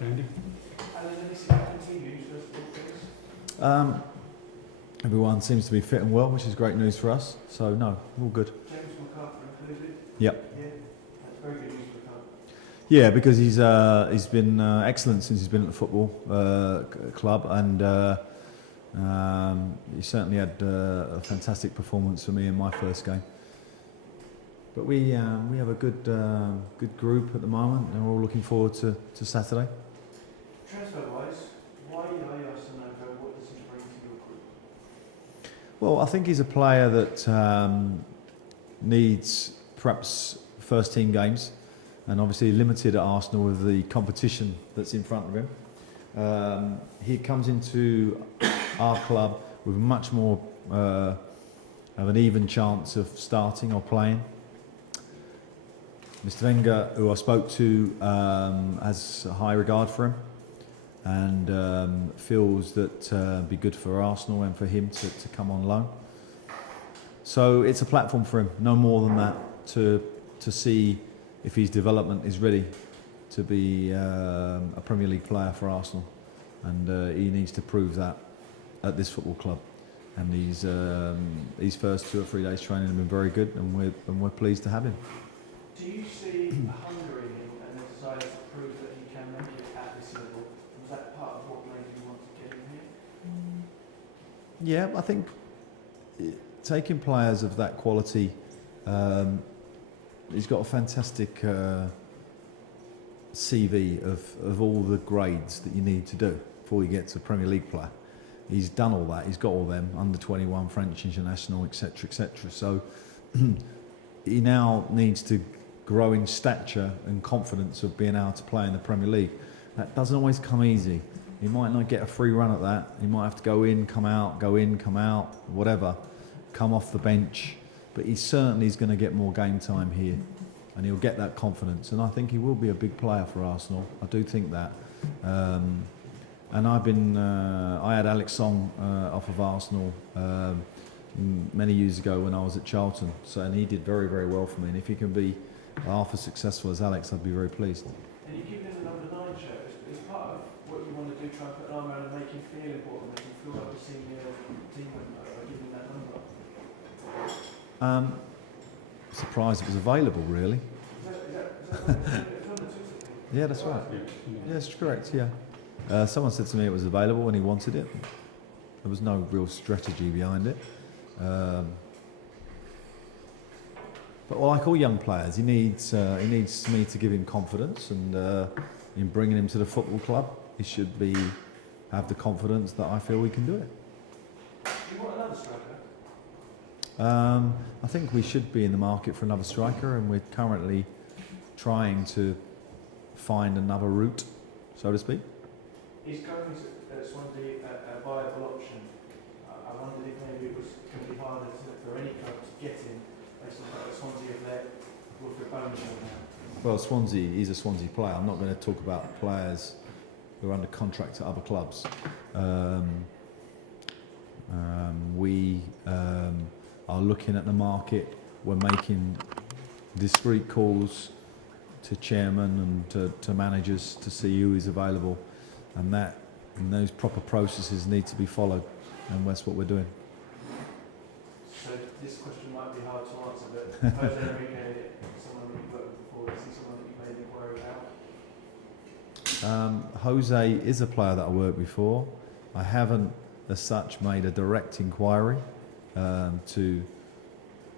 Candy. Everyone seems to be fitting well, which is great news for us. So no, all good. Yep. Very good news for Carl. Yeah, because he's been excellent since he's been at the football club, and he certainly had a fantastic performance for me in my first game. But we have a good group at the moment, and we're all looking forward to Saturday. Transfer-wise, why are you Arsenal? What does he bring to your group? Well, I think he's a player that needs perhaps first team games, and obviously limited at Arsenal with the competition that's in front of him. He comes into our club with much more of an even chance of starting or playing. Mr. Wenger, who I spoke to, has a high regard for him, and feels that it'd be good for Arsenal and for him to come on loan. So it's a platform for him, no more than that, to see if his development is ready to be a Premier League player for Arsenal, and he needs to prove that at this football club. And his first 2 or 3 days training have been very good, and we're pleased to have him. Do you see a hunger in him and a desire to prove that he can make it at this level? Was that part of what made you want to get him here? Yeah, I think taking players of that quality, he's got a fantastic CV of all the grades that you need to do before you get to a Premier League player. He's done all that. He's got all them, under 21, French international, etc., etc. So he now needs to grow in stature and confidence of being able to play in the Premier League. That doesn't always come easy. He might not get a free run at that. He might have to go in, come out, whatever, come off the bench. But he certainly is going to get more game time here, and he'll get that confidence. And I think he will be a big player for Arsenal. I do think that. And I had Alex Song off of Arsenal many years ago when I was at Charlton. So, and he did very, very well for me. And if he can be half as successful as Alex, I'd be very pleased. And you give him the number 9 shirt. Is part of what you want to do, try and put an arm around and make him feel important, make him feel like a senior team member by giving him that number? Surprised it was available, really. Is that Yeah, that's right. Yeah, that's correct, yeah. Someone said to me it was available and he wanted it. There was no real strategy behind it. But like all young players, he needs me to give him confidence, and in bringing him to the football club, he should have the confidence that I feel we can do it. Do you want another striker? I think we should be in the market for another striker, and we're currently trying to find another route, so to speak. Is going to Swansea a viable option? I wondered if maybe it was going to be harder for any club to get in, based on the fact that Swansea have let Wilfred Bowen go now. Well, Swansea, he's a Swansea player. I'm not going to talk about players who are under contract at other clubs. We are looking at the market. We're making discreet calls to chairmen and to managers to see who is available, and those proper processes need to be followed, and that's what we're doing. So this question might be hard to answer, but Jose Enrique, someone that you've worked with before, is he someone that you've made inquiry about? Jose is a player that I worked before. I haven't, as such, made a direct inquiry to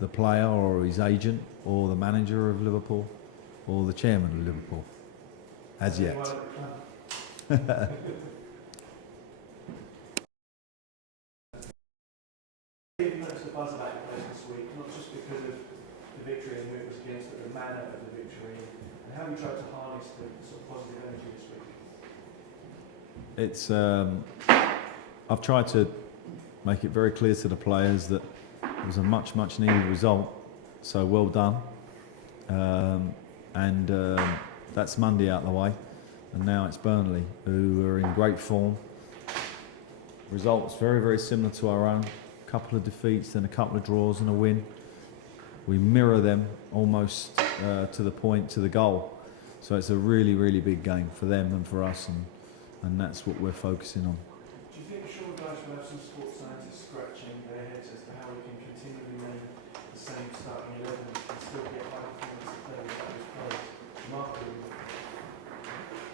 the player or his agent or the manager of Liverpool or the chairman of Liverpool, as yet. You've noticed the buzz about your players this week, not just because of the victory and who it was against, but the manner of the victory, and how you tried to harness the sort of positive energy this week. I've tried to make it very clear to the players that it was a much, much needed result. So well done. That's Monday out of the way. And now it's Burnley, who are in great form. Results very, very similar to our own. A couple of defeats, then a couple of draws and a win. We mirror them almost to the point, to the goal. So it's a really, really big game for them and for us, and that's what we're focusing on. Do you think Sean guys will have some sports scientists scratching their heads as to how we can continually remain the same starting 11 and still get high performance players like those players? Remarkable.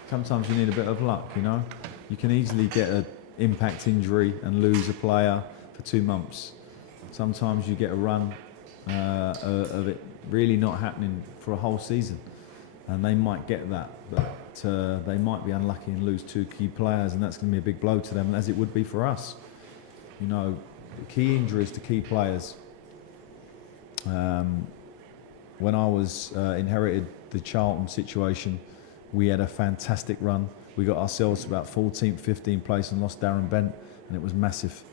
Sometimes you need a bit of luck, you know. You can easily get an impact injury and lose a player for 2 months. Sometimes you get a run of it really not happening for a whole season, and they might get that, but they might be unlucky and lose 2 key players, and that's going to be a big blow to them, as it would be for us. You know, key injuries to key players. When I was inherited the Charlton situation, we had a fantastic run. We got ourselves to about 14th, 15th place and lost Darren Bent, and it was massive.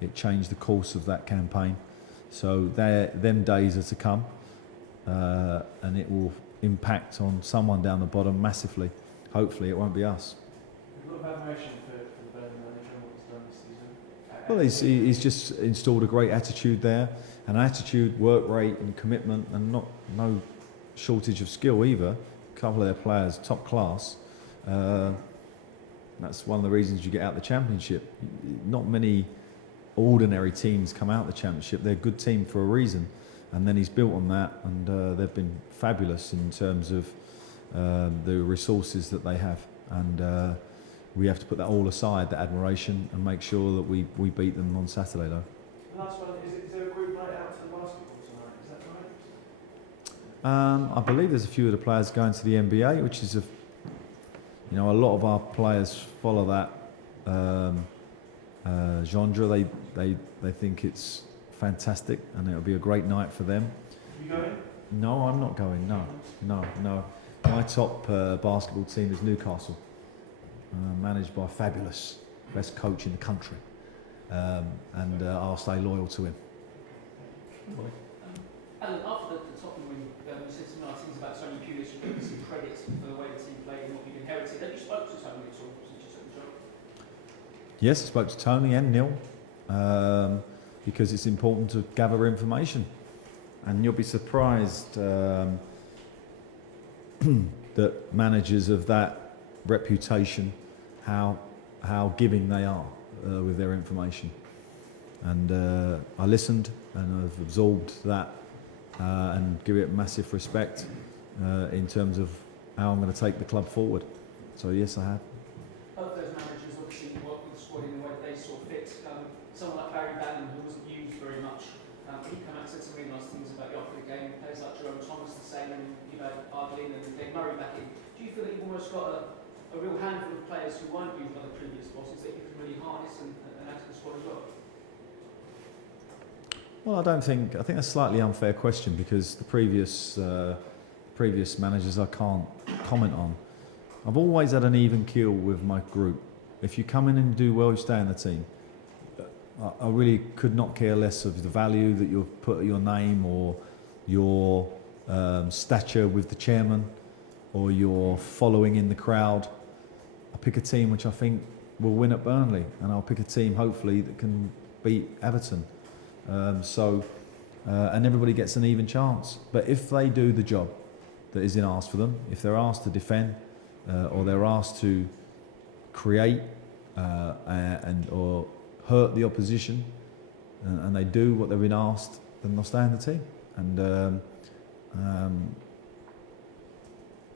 It changed the course of that campaign. So them days are to come, and it will impact on someone down the bottom massively. Hopefully it won't be us. A lot of admiration for the Burnley manager and what he's done this season. Well, he's just installed a great attitude there, an attitude, work rate and commitment, and no shortage of skill either. A couple of their players, top class. That's one of the reasons you get out the Championship. Not many ordinary teams come out the Championship. They're a good team for a reason, and then he's built on that, and they've been fabulous in terms of the resources that they have, and we have to put that all aside, that admiration, and make sure that we beat them on Saturday though. Last one, is there a group night out to the basketball tonight? Is that right? I believe there's a few of the players going to the NBA, which is a lot of our players follow that genre. They think it's fantastic, and it'll be a great night for them. You going? No, I'm not going. No. My top basketball team is Newcastle, managed by fabulous, best coach in the country, and I'll stay loyal to him. Alan, after the Tottenham win, you said some nice things about Tony Pulis. You gave some credit for the way the team played and what you've inherited. Have you spoke to Tony at all since you took the job? Yes, I spoke to Tony and Neil, because it's important to gather information, and you'll be surprised that managers of that reputation, how giving they are with their information. And I listened, and I've absorbed that and give it massive respect in terms of how I'm going to take the club forward. So yes, I have. Both those managers obviously work with the squad in the way that they saw fit. Someone like Barry Bannon, who wasn't used very much, he came out and said some really nice things about you after the game. Players like Jerome Thomas the same, and Ardlin and Dave Murray back in. Do you feel that you've almost got a real handful of players who weren't used by the previous bosses that you can really harness and add to the squad as well? Well, I think that's a slightly unfair question, because the previous managers I can't comment on. I've always had an even keel with my group. If you come in and do well, you stay in the team. I really could not care less of the value that you've put your name or your stature with the chairman or your following in the crowd. I pick a team which I think will win at Burnley, and I'll pick a team hopefully that can beat Everton. And everybody gets an even chance. But if they do the job that is asked for them, if they're asked to defend or they're asked to create or hurt the opposition, and they do what they've been asked, then they'll stay in the team. And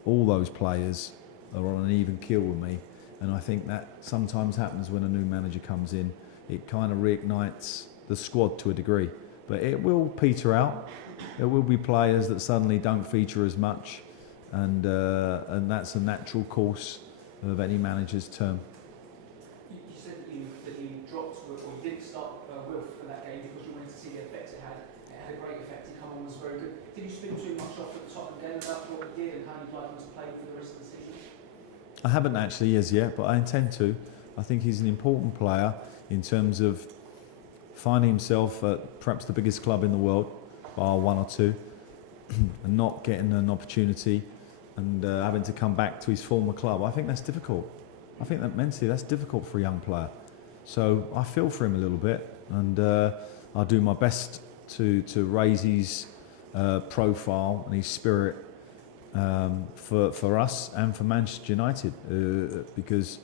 all those players are on an even keel with me, and I think that sometimes happens when a new manager comes in. It kind of reignites the squad to a degree, but it will peter out. There will be players that suddenly don't feature as much, and that's a natural course of any manager's term. You said that you dropped or you didn't start Wilf for that game because you wanted to see the effect it had. It had a great effect. He come on, was very good. Did you spin too much off at the Tottenham game about what he did and how you'd like him to play for the rest of the season? I haven't actually as yet, but I intend to. I think he's an important player in terms of finding himself at perhaps the biggest club in the world, bar one or two, and not getting an opportunity and having to come back to his former club. I think that's difficult. I think that mentally that's difficult for a young player. So I feel for him a little bit, and I'll do my best to raise his profile and his spirit for us and for Manchester United, because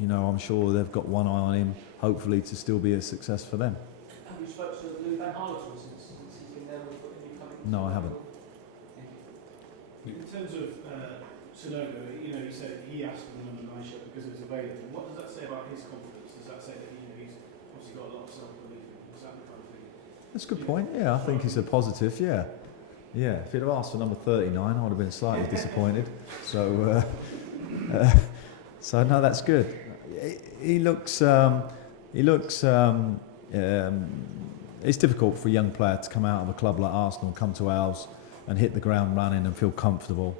I'm sure they've got one eye on him, hopefully to still be a success for them. Have you spoken to Lou Van Gaal since he's been there with you coming? No, I haven't. In terms of Sonogo, you said he asked for the number 9 shirt because it was available. What does that say about his confidence? Does that say that he's obviously got a lot of self-belief? Is that the kind of thing? That's a good point. Yeah, I think it's a positive. Yeah. If he'd have asked for number 39, I would have been slightly disappointed. So, so no, that's good. He looks. It's difficult for a young player to come out of a club like Arsenal, come to ours, and hit the ground running and feel comfortable.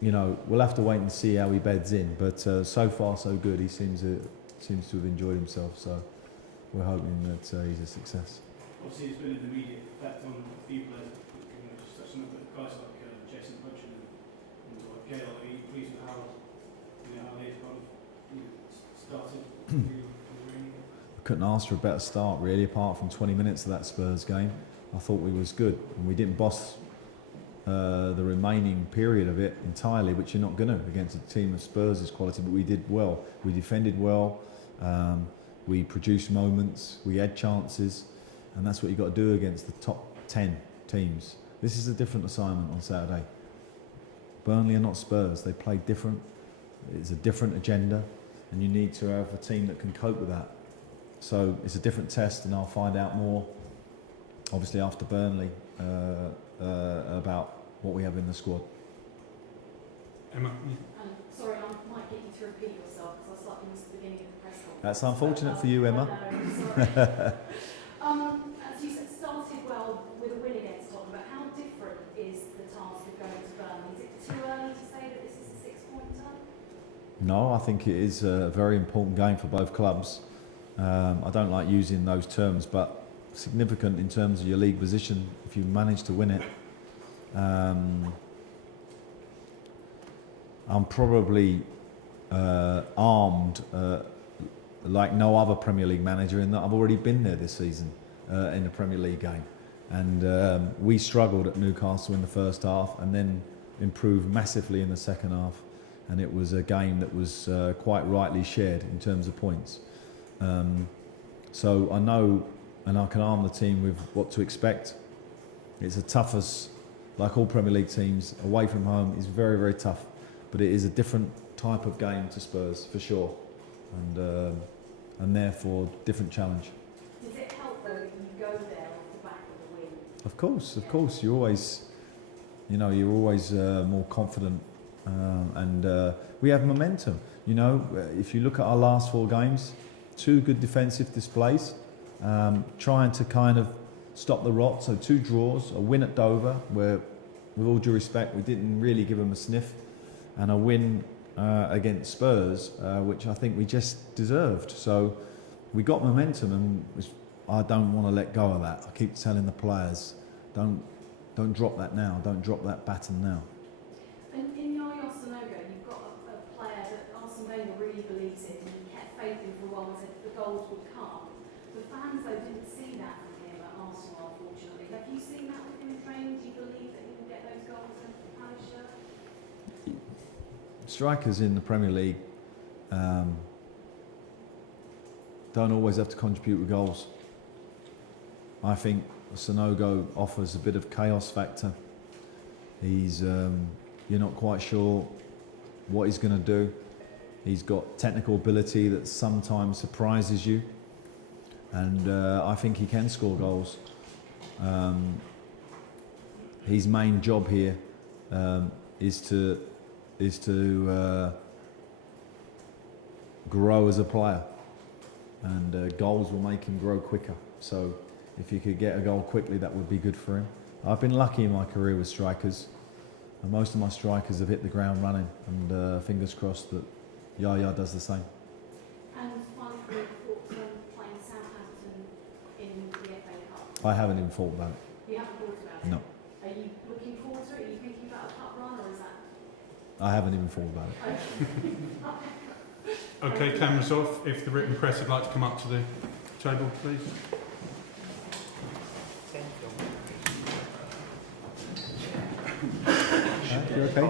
We'll have to wait and see how he beds in. But so far, so good. He seems to have enjoyed himself. So we're hoping that he's a success. Obviously, it's been an immediate effect on a few players. Such some of the guys like Jason Hutchin and Gale. Are you pleased with how they've kind of started? I couldn't ask for a better start, really, apart from 20 minutes of that Spurs game. I thought we was good, and we didn't boss the remaining period of it entirely, which you're not going to against a team of Spurs' quality, but we did well. We defended well, we produced moments, we had chances, and that's what you've got to do against the top 10 teams. This is a different assignment on Saturday. Burnley are not Spurs, they play different, it's a different agenda, and you need to have a team that can cope with that. So it's a different test, and I'll find out more, obviously after Burnley, about what we have in the squad. Emma? Sorry, I might get you to repeat yourself because I slightly missed the beginning of the press conference. That's unfortunate for you, Emma. Sorry. As you said, started well with a win against Tottenham, but how different is the task of going to Burnley? Is it too early to say that this is a 6-pointer? No, I think it is a very important game for both clubs. I don't like using those terms, but significant in terms of your league position if you manage to win it. I'm probably armed like no other Premier League manager in that I've already been there this season in a Premier League game, and we struggled at Newcastle in the first half and then improved massively in the second half, and it was a game that was quite rightly shared in terms of points. So I know, and I can arm the team with what to expect. It's the toughest, like all Premier League teams, away from home is very, very tough. But it is a different type of game to Spurs, for sure. And therefore, different challenge. Does it help, though, that you go there off the back of the win? Of course. You're always more confident. And we have momentum. If you look at our last 4 games, 2 good defensive displays, trying to kind of stop the rot. So 2 draws, a win at Dover, where, with all due respect, we didn't really give them a sniff, and a win against Spurs, which I think we just deserved. So we got momentum, and I don't want to let go of that. I keep telling the players, don't drop that now, don't drop that baton now. And in Yaya Sonogo, you've got a player that Arsene Wenger really believes in, and he kept faith in for a while and said the goals would come. The fans, though, didn't see that from him at Arsenal, unfortunately. Have you seen that with him in training? Do you believe that he will get those goals in the Palace shirt? Strikers in the Premier League don't always have to contribute with goals. I think Sonogo offers a bit of chaos factor. He's you're not quite sure what he's going to do. He's got technical ability that sometimes surprises you, and I think he can score goals. His main job here is to grow as a player, and goals will make him grow quicker. So if he could get a goal quickly, that would be good for him. I've been lucky in my career with strikers, and most of my strikers have hit the ground running, and fingers crossed that Yaya does the same. And finally, thoughts on playing Southampton in the FA Cup? I haven't even thought about it. You haven't thought about it? No. Are you looking forward to it? Are you thinking about a cup run, or is that... I haven't even thought about it. Okay, cameras off. If the written press would like to come up to the table, please. You okay?